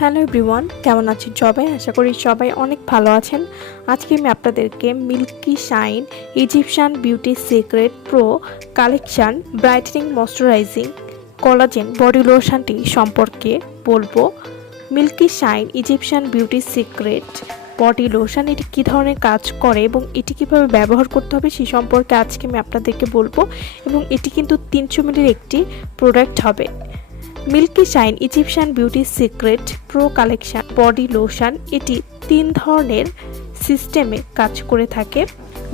Hello everyone, কেমন আছেন সবাই? আশা করি সবাই অনেক ভালো আছেন। আজকে আমি আপনাদেরকে milky shine Egyptian beauty secret pro collection brightening moisturising collagen body লোশনটি সম্পর্কে বলব। Milky shine Egyptian beauty secret body lotion, এটি কী ধরনের কাজ করে এবং এটি কীভাবে ব্যবহার করতে হবে সে সম্পর্কে আজকে আমি আপনাদেরকে বলব এবং এটি কিন্তু তিনশো মিলির একটি প্রোডাক্ট হবে। Milky shine Egyptian beauty secret pro collection, body lotion, এটি তিন ধরনের সিস্টেমে কাজ করে থাকে।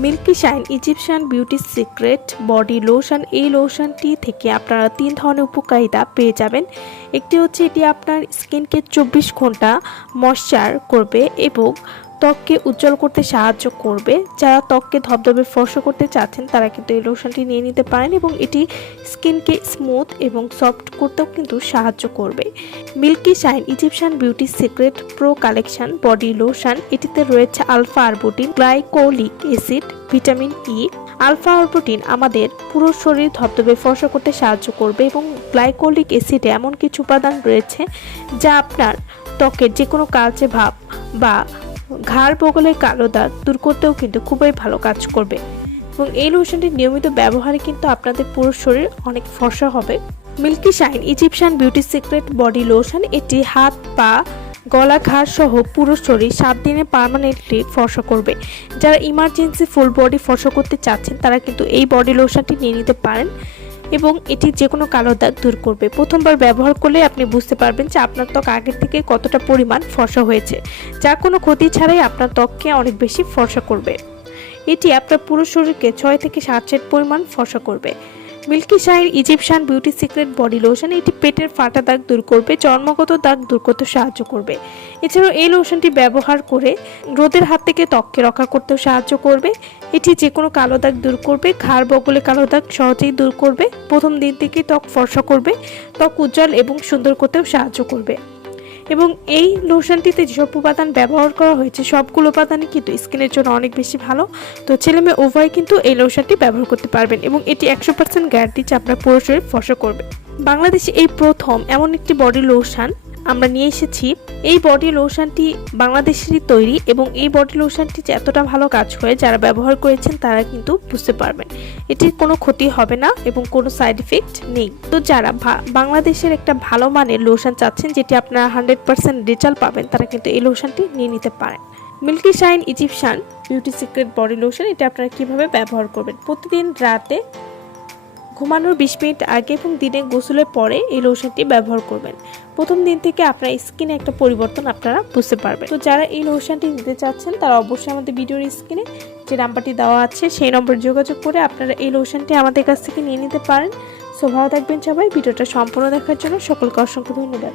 Milky shine Egyptian beauty secret, body lotion, এই লোশনটি থেকে আপনারা তিন ধরনের উপকারিতা পেয়ে যাবেন। একটি হচ্ছে এটি আপনার স্কিনকে চব্বিশ ঘণ্টা ময়শ্চার করবে এবং ত্বককে উজ্জ্বল করতে সাহায্য করবে। যারা ত্বককে ধবধবে, ফর্স করতে চাচ্ছেন, তারা কিন্তু এই লোশনটি নিয়ে নিতে পারেন এবং এটি স্কিনকে স্মুথ এবং সফট করতেও কিন্তু সাহায্য করবে। Milky shine Egyptian beauty secret pro collection body lotion এটিতে রয়েছে alpha arbutin glycolic acid vitamin E alpha arbutin আমাদের পুরো শরীর ধবধবে, ফর্সা করতে সাহায্য করবে এবং গ্লাইকোলিক অ্যাসিডে এমন কিছু উপাদান রয়েছে যা আপনার ত্বকের যে কোনো কালচে ভাব বা ঘাড় বগলের কালো দাগ দূর করতেও কিন্তু খুবই ভালো কাজ করবে। এবং এই লোশনটি নিয়মিত ব্যবহারে কিন্তু আপনাদের পুরো শরীর অনেক ফর্সা হবে। Milky shine Egyptian beauty secret body lotion এটি হাত, পা, গলা, ঘাড় সহ পুরো শরীর সাত দিনে পার্মানেন্টলি ফর্সা করবে। যারা ইমার্জেন্সি ফুল বডি ফর্সা করতে চাচ্ছেন, তারা কিন্তু এই বডি লোশনটি নিয়ে নিতে পারেন। এবং এটি যে কোনো কালো দাগ দূর করবে। প্রথমবার ব্যবহার করলে আপনি বুঝতে পারবেন যে আপনার ত্বক আগের থেকে কতটা পরিমাণ ফর্সা হয়েছে, যা কোনো ক্ষতি ছাড়াই আপনার ত্বককে অনেক বেশি ফর্সা করবে। এটি আপনার পুরো শরীরকে ছয় থেকে সাত সেট পরিমাণ ফর্সা করবে। Milky shine Egyptian beauty secret body lotion এটি পেটের ফাটা দাগ দূর করবে জন্মগত দাগ দূর করতে সাহায্য করবে। এছাড়াও এই লোশনটি ব্যবহার করে রোদের হাত থেকে ত্বককে রক্ষা করতেও সাহায্য করবে। এটি যে কোনো কালো দাগ দূর করবে, ঘাড় বগলে কালো দাগ সহজেই দূর করবে। প্রথম দিন থেকে ত্বক ফর্সা করবে, ত্বক উজ্জ্বল এবং সুন্দর করতেও সাহায্য করবে। এবং এই লোশনটিতে যেসব উপাদান ব্যবহার করা হয়েছে, সবগুলো উপাদানই কিন্তু স্কিনের জন্য অনেক বেশি ভালো। তো ছেলে মেয়ে উভয় কিন্তু এই লোশনটি ব্যবহার করতে পারবেন এবং এটি একশো পার্সেন্ট গ্যারান্টি যে আপনার পুরো শরীর ফসা করবে। বাংলাদেশে এই প্রথম এমন একটি বডি লোশন আমরা নিয়ে এসেছি। এই বডি লোশনটি বাংলাদেশেরই তৈরি এবং এই বডি লোশনটি এতটা ভালো কাজ করে যারা ব্যবহার করেছেন তারা কিন্তু বুঝতে পারবেন। এটির কোনো ক্ষতি হবে না এবং কোনো সাইড ইফেক্ট নেই। তো যারা বাংলাদেশের একটা ভালো মানের লোশন চাচ্ছেন যেটি আপনারা হান্ড্রেড পার্সেন্ট রেজাল্ট পাবেন, তারা কিন্তু এই লোশনটি নিয়ে নিতে পারেন। Milky shine Egyptian beauty secret body lotion এটা আপনারা কীভাবে ব্যবহার করবেন? প্রতিদিন রাতে ঘুমানোর বিশ মিনিট আগে এবং দিনে গোসলের পরে এই লোশনটি ব্যবহার করবেন। প্রথম দিন থেকে আপনার স্কিনে একটা পরিবর্তন আপনারা বুঝতে পারবেন। তো যারা এই লোশনটি নিতে চাচ্ছেন, তারা অবশ্যই আমাদের ভিডিওর স্ক্রিনে যে নাম্বারটি দেওয়া আছে, সেই নম্বরে যোগাযোগ করে আপনারা এই লোশনটি আমাদের কাছ থেকে নিয়ে নিতে পারেন। সো ভালো থাকবেন সবাই, ভিডিওটা সম্পূর্ণ দেখার জন্য সকলকে অসংখ্য ধন্যবাদ।